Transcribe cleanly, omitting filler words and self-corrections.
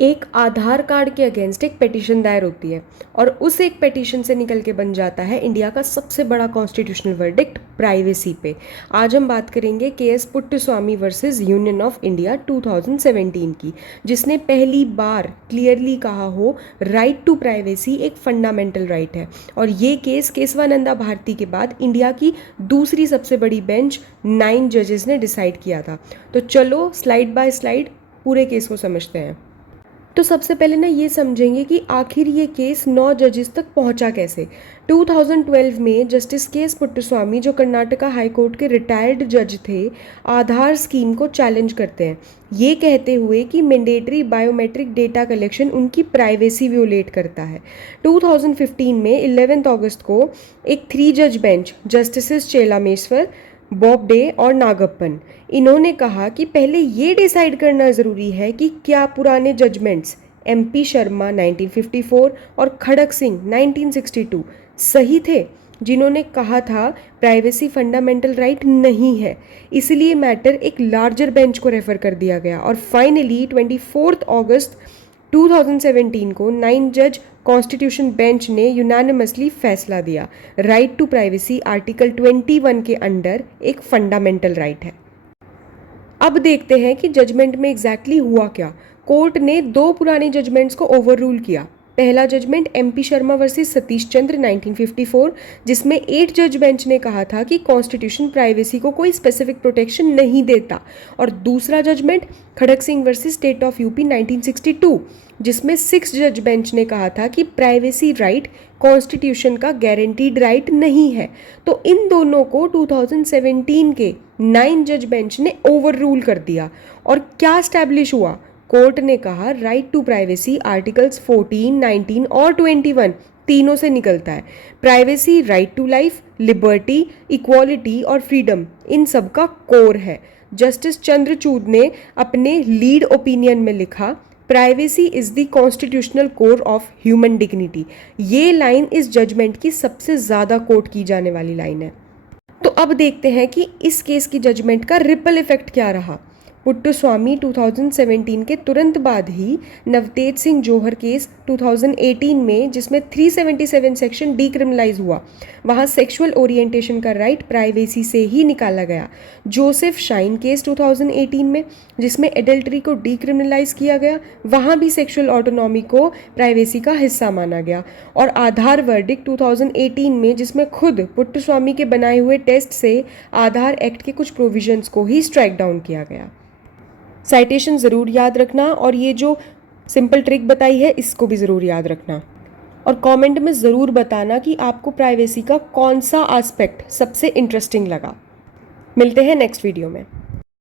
एक आधार कार्ड के अगेंस्ट एक पिटीशन दायर होती है और उस एक पिटीशन से निकल के बन जाता है इंडिया का सबसे बड़ा कॉन्स्टिट्यूशनल वर्डिक्ट प्राइवेसी पे। आज हम बात करेंगे KS Puttaswamy versus union of India 2017 की, जिसने पहली बार क्लियरली कहा हो राइट टू प्राइवेसी एक फंडामेंटल राइट है। और ये केस केशवानंदा भारती के बाद इंडिया की दूसरी सबसे बड़ी बेंच 9 जजेस ने डिसाइड किया था। तो चलो स्लाइड बाय स्लाइड पूरे केस को समझते हैं। तो सबसे पहले ना ये समझेंगे कि आखिर ये केस 9 जजेस तक पहुंचा कैसे। 2012 में जस्टिस के एस पुट्टस्वामी, जो कर्नाटका हाई कोर्ट के रिटायर्ड जज थे, आधार स्कीम को चैलेंज करते हैं, ये कहते हुए कि मैंडेटरी बायोमेट्रिक डेटा कलेक्शन उनकी प्राइवेसी वियोलेट करता है। 2015 में 11 अगस्त को एक 3 जज बेंच जस्टिसेस चेलामेश्वर, बॉब्डे और नागप्पन, इन्होंने कहा कि पहले ये डिसाइड करना ज़रूरी है कि क्या पुराने जजमेंट्स एमपी शर्मा 1954 और खड़क सिंह 1962 सही थे, जिन्होंने कहा था प्राइवेसी फंडामेंटल राइट नहीं है। इसलिए मैटर एक लार्जर बेंच को रेफर कर दिया गया और फाइनली 24 अगस्त 2017 को 9 जज कॉन्स्टिट्यूशन बेंच ने यूनानिमसली फैसला दिया, राइट टू प्राइवेसी आर्टिकल 21 के अंडर एक फंडामेंटल राइट है। अब देखते हैं कि जजमेंट में एग्जैक्टली हुआ क्या। कोर्ट ने 2 पुराने जजमेंट्स को ओवर रूल किया। पहला judgment MP Sharma versus Satish Chandra 1954, जिसमें 8 जज बेंच ने कहा था कि कॉन्स्टिट्यूशन प्राइवेसी को कोई स्पेसिफिक प्रोटेक्शन नहीं देता। और दूसरा judgment Kharak Singh versus state of UP 1962, जिसमें 6 जज बेंच ने कहा था कि प्राइवेसी राइट कॉन्स्टिट्यूशन का गारंटीड राइट नहीं है। तो इन दोनों को 2017 के 9 जज बेंच ने ओवर रूल कर दिया। और क्या स्टैब्लिश हुआ? कोर्ट ने कहा राइट टू प्राइवेसी आर्टिकल्स 14, 19 और 21 तीनों से निकलता है। Privacy right to life, liberty, equality और फ्रीडम इन सब का कोर है। जस्टिस चंद्रचूड़ ने अपने लीड ओपिनियन में लिखा, privacy is the constitutional core of human dignity. ये लाइन इस जजमेंट की सबसे ज़्यादा कोट की जाने वाली लाइन है। तो अब देखते हैं कि इस केस की जजमेंट का रिपल इफेक्ट क्या रहा। पुट्टस्वामी 2017 के तुरंत बाद ही नवतेज सिंह जौहर केस 2018 में, जिसमें 377 सेक्शन डीक्रिमिनलाइज हुआ, वहाँ सेक्सुअल ओरिएंटेशन का राइट प्राइवेसी से ही निकाला गया। जोसेफ शाइन केस 2018 में, जिसमें एडल्ट्री को डीक्रिमिनलाइज किया गया, वहाँ भी सेक्सुअल ऑटोनॉमी को प्राइवेसी का हिस्सा माना गया। और आधार वर्डिक्ट 2018 में, जिसमें खुद पुट्टस्वामी के बनाए हुए टेस्ट से आधार एक्ट के कुछ प्रोविजंस को ही स्ट्राइक डाउन किया गया। साइटेशन ज़रूर याद रखना और ये जो सिंपल ट्रिक बताई है इसको भी ज़रूर याद रखना। और कमेंट में ज़रूर बताना कि आपको प्राइवेसी का कौन सा एस्पेक्ट सबसे इंटरेस्टिंग लगा। मिलते हैं नेक्स्ट वीडियो में।